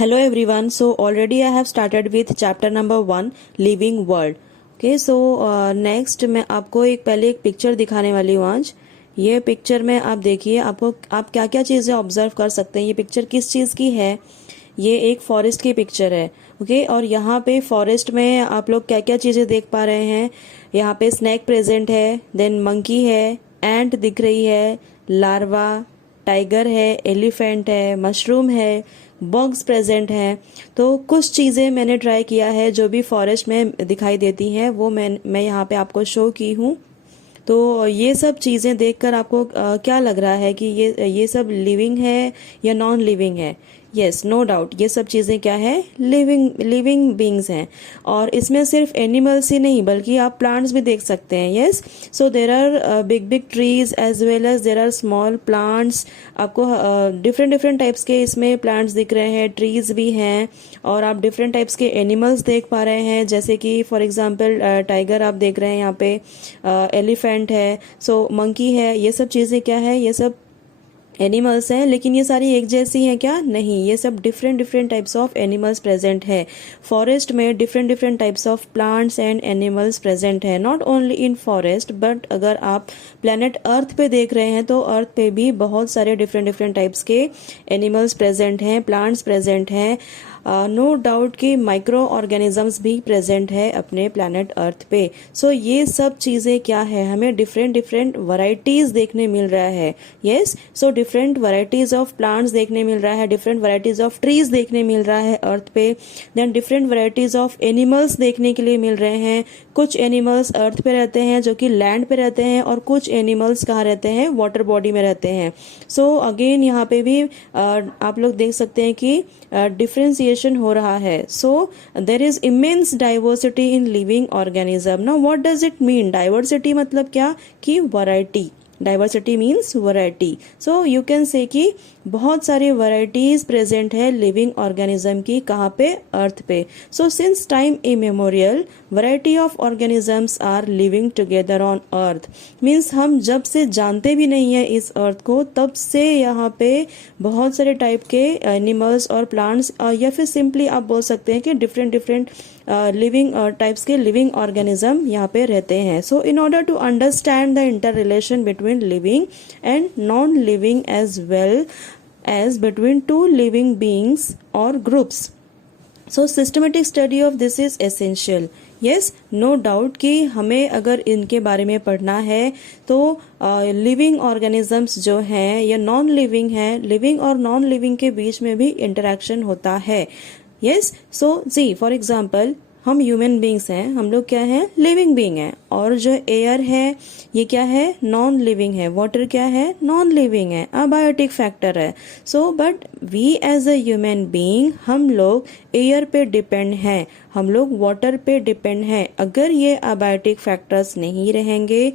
Hello everyone. So already I have started with chapter number 1 living world. Okay, so next मैं आपको पहले एक picture दिखाने वाली हूँ आज. ये पिक्चर में आप देखिए आप क्या क्या चीज़ें ऑब्जर्व कर सकते हैं. ये पिक्चर किस चीज़ की है? ये एक फॉरेस्ट की पिक्चर है. ओके, और यहाँ पे फॉरेस्ट में आप लोग क्या क्या चीज़ें देख पा रहे हैं. यहाँ पे स्नैक प्रेजेंट है, देन मंकी है, एंट दिख रही है, लार्वा, टाइगर है, एलिफेंट है, मशरूम है, बग्स प्रेजेंट हैं. तो कुछ चीज़ें मैंने ट्राई किया है जो भी फॉरेस्ट में दिखाई देती हैं, वो मैं यहाँ पे आपको शो की हूँ. तो ये सब चीज़ें देखकर आपको क्या लग रहा है कि ये सब लिविंग है या नॉन लिविंग है? यस, नो डाउट, ये सब चीज़ें क्या है? लिविंग बींग्स हैं. और इसमें सिर्फ एनिमल्स ही नहीं बल्कि आप प्लांट्स भी देख सकते हैं. Yes, so there are big big trees as well as there are small plants. आपको डिफरेंट डिफरेंट टाइप्स के इसमें प्लांट्स दिख रहे हैं, ट्रीज भी हैं, और आप डिफरेंट टाइप्स के एनिमल्स देख पा रहे हैं. जैसे कि फॉर एग्जांपल टाइगर आप देख रहे हैं यहाँ पे, एलिफेंट है, सो मंकी है. ये सब चीज़ें क्या है? ये सब एनिमल्स हैं. लेकिन ये सारी एक जैसी हैं क्या? नहीं, ये सब different different types of animals present है. फॉरेस्ट में different different types of plants and animals present है. Not only in forest but अगर आप प्लेनेट अर्थ पे देख रहे हैं तो अर्थ पे भी बहुत सारे डिफरेंट डिफरेंट टाइप्स के एनिमल्स प्रेजेंट हैं, प्लांट्स प्रेजेंट हैं. नो डाउट कि माइक्रो ऑर्गेनिजम्स भी प्रेजेंट है अपने प्लैनेट अर्थ पे. सो ये सब चीज़ें क्या है? हमें डिफरेंट डिफरेंट वैरायटीज देखने मिल रहा है. Yes, so different varieties of plants देखने मिल रहा है, डिफरेंट वैरायटीज ऑफ ट्रीज देखने मिल रहा है अर्थ पे. Then different varieties of animals देखने के लिए मिल रहे हैं. कुछ एनिमल्स अर्थ पे रहते हैं जो कि लैंड पे रहते हैं, और कुछ एनिमल्स कहाँ रहते हैं? वाटर बॉडी में रहते हैं. सो अगेन यहाँ पे भी आप लोग देख सकते हैं कि डिफरेंशिएशन हो रहा है. So there is immense diversity in living organism. Now what does it mean? Diversity मतलब क्या? कि variety. Diversity means variety. So you can say कि बहुत सारी वैरायटीज प्रेजेंट है लिविंग ऑर्गेनिज्म की. कहाँ पे? अर्थ पे. So since time immemorial variety of organisms are living together on earth. Means हम जब से जानते भी नहीं है इस अर्थ को, तब से यहाँ पे बहुत सारे टाइप के एनिमल्स और प्लांट्स, या फिर सिंपली आप बोल सकते हैं कि डिफरेंट डिफरेंट लिविंग टाइप्स के लिविंग ऑर्गेनिज्म यहाँ पे रहते हैं. So in order to understand the inter relation between living and non living as well as between two living beings or groups. So systematic study of this is essential. Yes, no doubt कि हमें अगर इनके बारे में पढ़ना है तो living organisms जो हैं या नॉन लिविंग हैं, लिविंग और नॉन लिविंग के बीच में भी इंटरेक्शन होता है. Yes, so see for example हम ह्यूमन बींग्स हैं, हम लोग क्या हैं? लिविंग बींग हैं. और जो एयर है ये क्या है? नॉन लिविंग है. वाटर क्या है? नॉन लिविंग है, अबायोटिक फैक्टर है. So but we as a human being, हम लोग एयर पे डिपेंड हैं, हम लोग वाटर पे डिपेंड हैं. अगर ये अबायोटिक फैक्टर्स नहीं रहेंगे,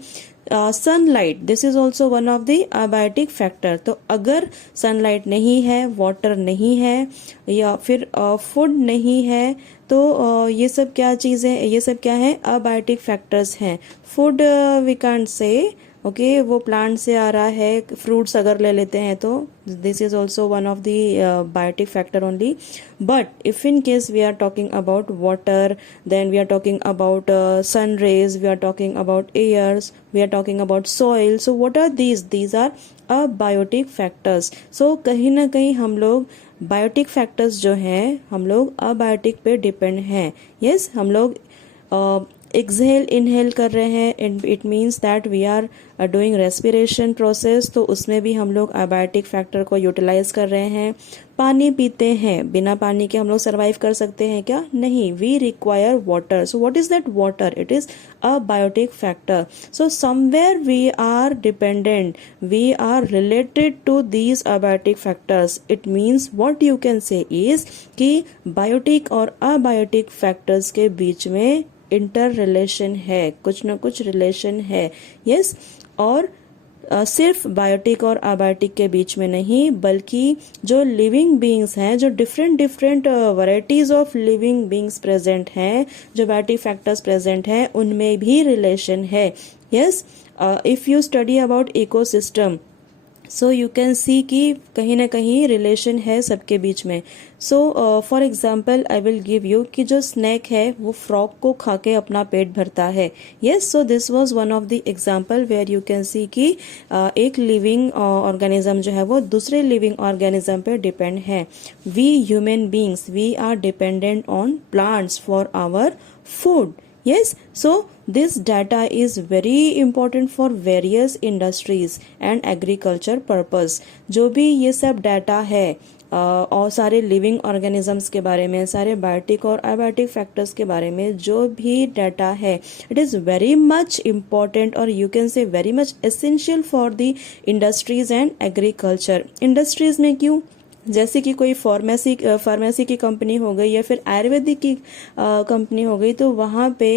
sunlight, this is also one of the abiotic factor. तो अगर सनलाइट नहीं है, वाटर नहीं है, या फिर फूड नहीं है, तो ये सब क्या चीज़ है? ये सब क्या है? अबायोटिक फैक्टर्स हैं. Food we can't say, okay, वो प्लांट से आ रहा है. फ्रूट्स अगर ले लेते हैं तो this is also one of the biotic factor only. But if in case we are talking about water, then we are talking about sun rays, we are talking about airs, we are talking about soil. So what are these are abiotic factors. So कहीं ना कहीं हम लोग biotic factors जो हैं, हम लोग abiotic पे डिपेंड हैं. यस, हम लोग एक्सहेल इनहेल कर रहे हैं, and it means that we are doing respiration process, तो उसमें भी हम लोग अबायोटिक फैक्टर को यूटिलाइज कर रहे हैं. पानी पीते हैं, बिना पानी के हम लोग सर्वाइव कर सकते हैं क्या? नहीं, we require water. So what is that water? It is a biotic factor. So somewhere we are dependent, we are related to these abiotic factors. It means what you can say is कि biotic और abiotic factors के बीच में inter relation है, कुछ ना कुछ relation है. यस, और सिर्फ बायोटिक और अबायोटिक के बीच में नहीं, बल्कि जो लिविंग बींग्स हैं, जो different different varieties of living beings present हैं, जो बायोटिक फैक्टर्स प्रेजेंट हैं, उनमें भी रिलेशन है. Yes, if you study about ecosystem, so you can see कि कहीं ना कहीं रिलेशन है सबके बीच में. So for example I will give you कि जो स्नैक है वो फ्रॉग को खा के अपना पेट भरता है. Yes, so this was one of the example where you can see कि एक लिविंग ऑर्गेनिज्म जो है वो दूसरे लिविंग ऑर्गेनिज्म पे डिपेंड है. We human beings we are dependent on plants for our food. Yes, so this data is very important for various industries and agriculture purpose. जो भी ये सब डाटा है और सारे लिविंग ऑर्गेनिजम्स के बारे में, सारे बायोटिक और अबायोटिक फैक्टर्स के बारे में जो भी डाटा है, it is very much important और you can say very much essential for the industries and agriculture. Industries में क्यों? जैसे कि कोई फार्मेसी की कंपनी हो गई या फिर आयुर्वेदिक की कंपनी हो गई, तो वहाँ पे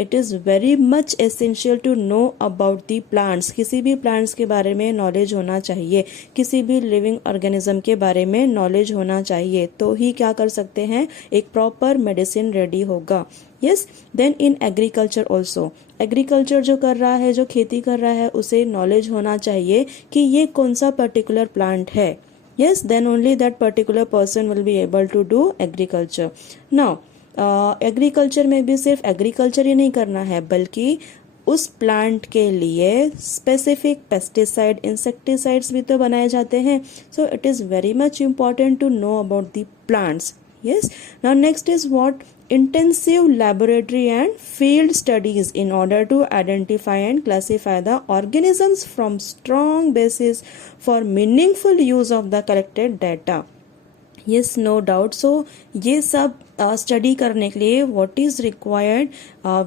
it is very much essential to know about the plants. किसी भी प्लांट्स के बारे में नॉलेज होना चाहिए, किसी भी लिविंग ऑर्गेनिज्म के बारे में नॉलेज होना चाहिए, तो ही क्या कर सकते हैं, एक प्रॉपर मेडिसिन रेडी होगा. Yes, then in agriculture also, agriculture जो कर रहा है, जो खेती कर रहा है, उसे नॉलेज होना चाहिए कि ये कौन सा पर्टिकुलर प्लांट है. Yes, then only that particular person will be able to do agriculture. Now, agriculture में भी सिर्फ एग्रीकल्चर ही नहीं करना है, बल्कि उस प्लांट के लिए स्पेसिफिक पेस्टिसाइड, इंसेक्टिसाइड्स भी तो बनाए जाते हैं. So it is very much important to know about the plants. Yes. Now next is what? Intensive laboratory and field studies in order to identify and classify the organisms from strong basis for meaningful use of the collected data. Yes, no doubt. So ये सब study करने के लिए what is required,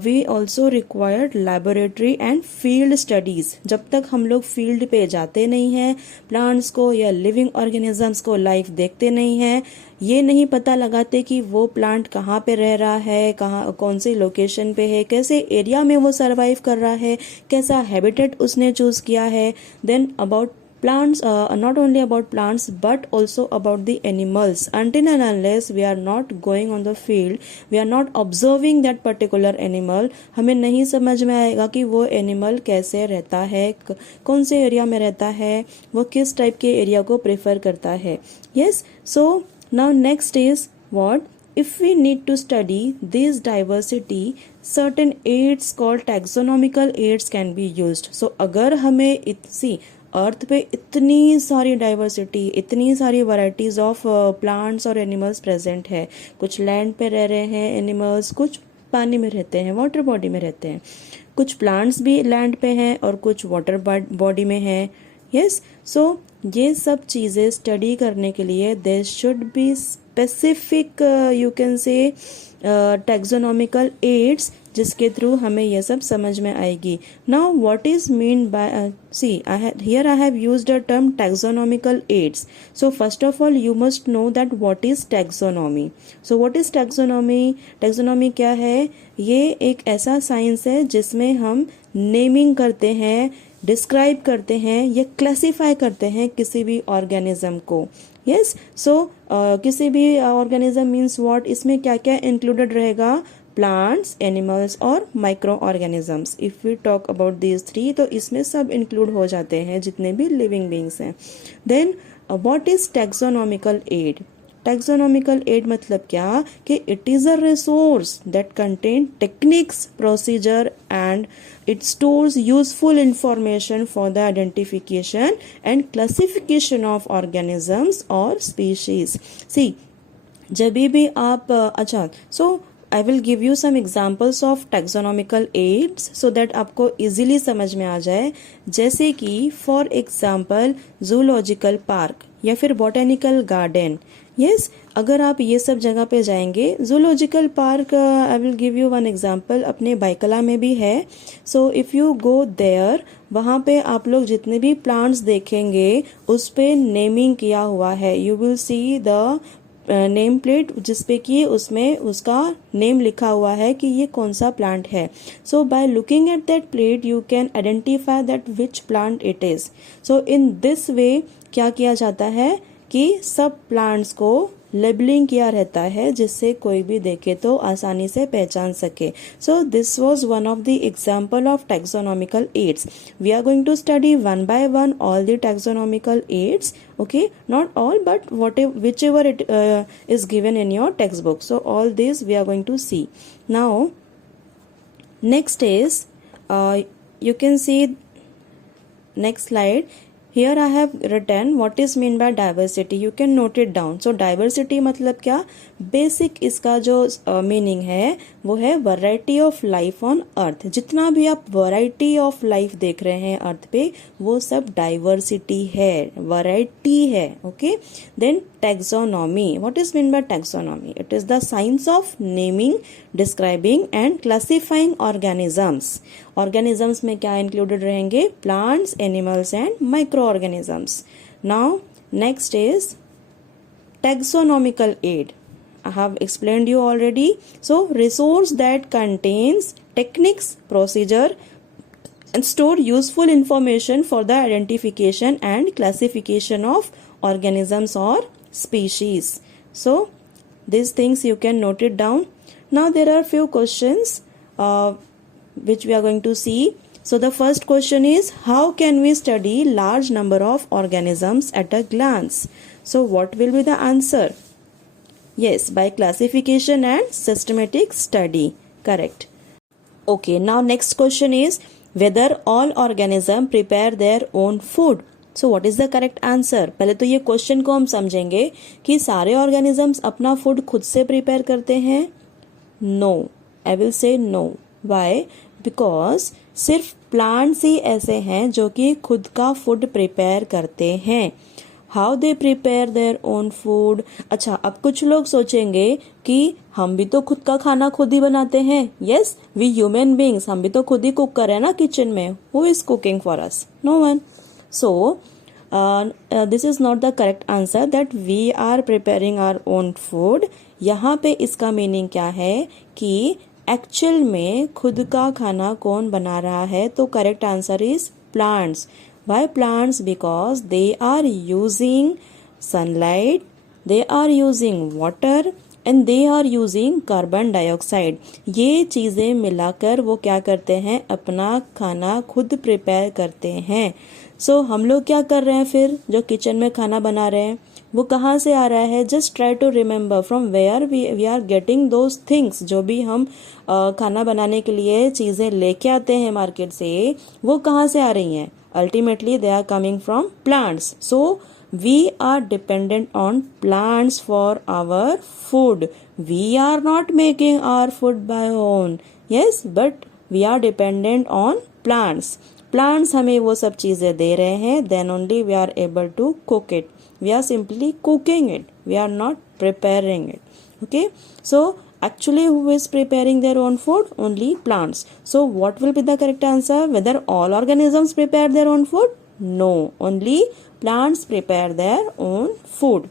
we also required laboratory and field studies. जब तक हम लोग field पे जाते नहीं हैं, प्लांट्स को या लिविंग ऑर्गेनिजम्स को लाइव देखते नहीं हैं, ये नहीं पता लगाते कि वो प्लांट कहाँ पे रह रहा है, कहाँ कौन सी लोकेशन पे है, कैसे एरिया में वो सरवाइव कर रहा है, कैसा हैबिटेट उसने चूज किया है, then about plants, not only about plants but also about the animals. Until and unless we are not going on the field, we are not observing that particular animal, हमें नहीं समझ में आएगा कि वो एनिमल कैसे रहता है, कौन से एरिया में रहता है, वो किस टाइप के एरिया को प्रेफर करता है. Yes, so now next is what? If we need to study this diversity, certain aids called taxonomical aids can be used. So अगर हमें सी अर्थ पे इतनी सारी डाइवर्सिटी, इतनी सारी वैरायटीज ऑफ प्लांट्स और एनिमल्स प्रेजेंट है, कुछ लैंड पे रह रहे हैं एनिमल्स, कुछ पानी में रहते हैं, वाटर बॉडी में रहते हैं, कुछ प्लांट्स भी लैंड पे हैं और कुछ वाटर बॉडी में हैं. यस, सो ये सब चीज़ें स्टडी करने के लिए there should be specific, you can say taxonomical aids, जिसके थ्रू हमें यह सब समझ में आएगी. Now what is mean by, see here I have used a term taxonomical aids. So first of all you must know that what is taxonomy. So what is taxonomy? Taxonomy क्या है? ये एक ऐसा साइंस है जिसमें हम naming करते हैं, डिस्क्राइब करते हैं या क्लासीफाई करते हैं किसी भी ऑर्गेनिज्म को. यस, सो किसी भी ऑर्गेनिज्म मीन्स व्हाट, इसमें क्या क्या इंक्लूडेड रहेगा? प्लांट्स, एनिमल्स और micro organisms. If we talk about these three, तो इसमें सब इंक्लूड हो जाते हैं जितने भी लिविंग बींग्स हैं. Then what is taxonomical aid? Taxonomical aid मतलब क्या कि it is a resource that contain techniques, procedure and it stores useful information for the identification and classification of organisms or species. See, जब भी आप अच्छा, so I will give you some examples of taxonomical aids so that आपको easily समझ में आ जाए. जैसे कि for example zoological park या फिर botanical garden. यस, अगर आप ये सब जगह पे जाएंगे, zoological park, I will give you one example, अपने बाइकला में भी है. So if you go there, वहाँ पे आप लोग जितने भी प्लांट्स देखेंगे उस पे नेमिंग किया हुआ है. You will see the name plate जिसपे कि उसमें उसका नेम लिखा हुआ है कि ये कौन सा प्लांट है. So by looking at that plate you can identify that which plant it is. So in this way क्या किया जाता है कि सब प्लांट्स को लेबलिंग किया रहता है जिससे कोई भी देखे तो आसानी से पहचान सके. So this was one of the example of taxonomical aids. We are going to study one by one all the taxonomical aids. Okay, not all, but whatever, whichever it is given in your textbook. So all this we are going to see. Now next is you can see next slide. Here I have written what is mean by diversity. You can note it down. So diversity मतलब क्या? Basic इसका जो meaning है वो है variety of life on earth. जितना भी आप वैरायटी ऑफ लाइफ देख रहे हैं अर्थ पे वो सब डाइवर्सिटी है, वैरायटी है. Okay, then taxonomy. What is mean by taxonomy? It is the science of naming, describing and classifying organisms. Organisms में क्या इंक्लूडेड रहेंगे? Plants, animals and micro organisms. Now next is taxonomical aid. I have explained you already. So resource that contains techniques, procedure and store useful information for the identification and classification of organisms or species. So these things you can note it down. Now there are few questions which we are going to see. So the first question is, how can we study large number of organisms at a glance? So what will be the answer? Yes, by classification and systematic study. Correct. Okay, now next question is whether all organisms prepare their own food. So what is the correct answer? पहले तो ये question को हम समझेंगे कि सारे organisms अपना food खुद से प्रिपेयर करते हैं. No, I will say no. Why? Because सिर्फ प्लांट्स ही ऐसे हैं जो कि खुद का फूड प्रिपेयर करते हैं. How they prepare their own food? अच्छा, अब कुछ लोग सोचेंगे कि हम भी तो खुद का खाना खुद ही बनाते हैं. यस, वी ह्यूमन बींग्स, हम भी तो खुद ही कुक कर रहे हैं ना किचन में. Who is cooking for us? No one. So this is not the correct answer that we are preparing our own food. यहाँ पे इसका मीनिंग क्या है कि एक्चुअल में खुद का खाना कौन बना रहा है? तो correct answer is plants. Why plants? Because they are using sunlight, they are using water and they are using carbon dioxide. ये चीज़ें मिलाकर वो क्या करते हैं? अपना खाना खुद प्रिपेयर करते हैं. सो हम लोग क्या कर रहे हैं फिर? जो किचन में खाना बना रहे हैं वो कहाँ से आ रहा है? Just try to remember from where we are getting those things. जो भी हम खाना बनाने के लिए चीज़ें लेके आते हैं मार्केट से, वो कहाँ से आ रही हैं? Ultimately they are coming from plants. So we are dependent on plants for our food. We are not making our food by own. Yes, but we are dependent on plants. Plants हमें वो सब चीज़ें दे रहे हैं, then only we are able to cook it. We are simply cooking it. We are not preparing it. Okay, so actually who is preparing their own food? Only plants. So what will be the correct answer? Whether all organisms prepare their own food? No, only plants prepare their own food.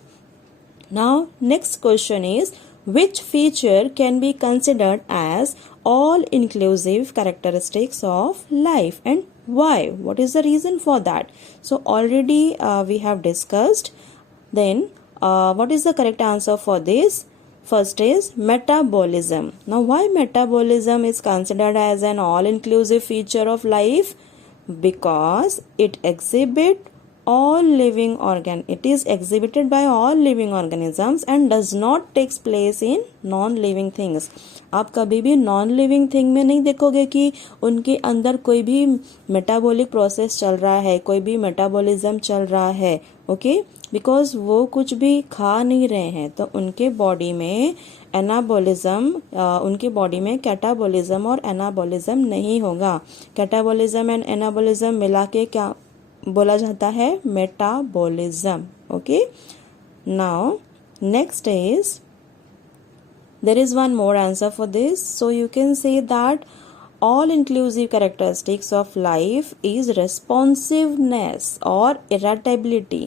Now next question is, which feature can be considered as all inclusive characteristics of life and why? What is the reason for that? So already we have discussed. Then what is the correct answer for this? First is metabolism. Now why metabolism is considered as an all-inclusive feature of life? Because it exhibit all living it is exhibited by all living organisms and does not takes place in non-living things. आप कभी भी non living thing में नहीं देखोगे कि उनके अंदर कोई भी मेटाबॉलिक प्रोसेस चल रहा है, कोई भी मेटाबॉलिज्म चल रहा है. ओके, बिकॉज वो कुछ भी खा नहीं रहे हैं, तो उनके बॉडी में एनाबॉलिज्म, उनके बॉडी में कैटाबॉलिज्म और एनाबॉलिज्म नहीं होगा. कैटाबॉलिज्म एंड एनाबॉलिज्म मिला के क्या बोला जाता है? Metabolism. Okay, now next is, there is one more answer for this. So you can say that all inclusive characteristics of life is responsiveness or irritability.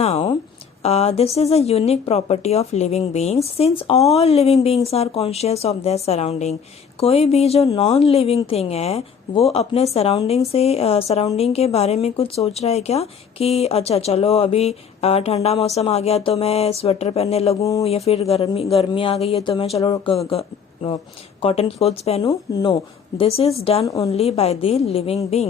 Now This is a unique property of living beings since all living beings are conscious of their surrounding. कोई भी जो non living thing है वो अपने surrounding के बारे में कुछ सोच रहा है क्या कि अच्छा चलो अभी ठंडा मौसम आ गया तो मैं स्वेटर पहनने लगूं, या फिर गर्मी आ गई है तो मैं चलो कॉटन क्लोथ्स पहनूं. No, this is done only by the living beings.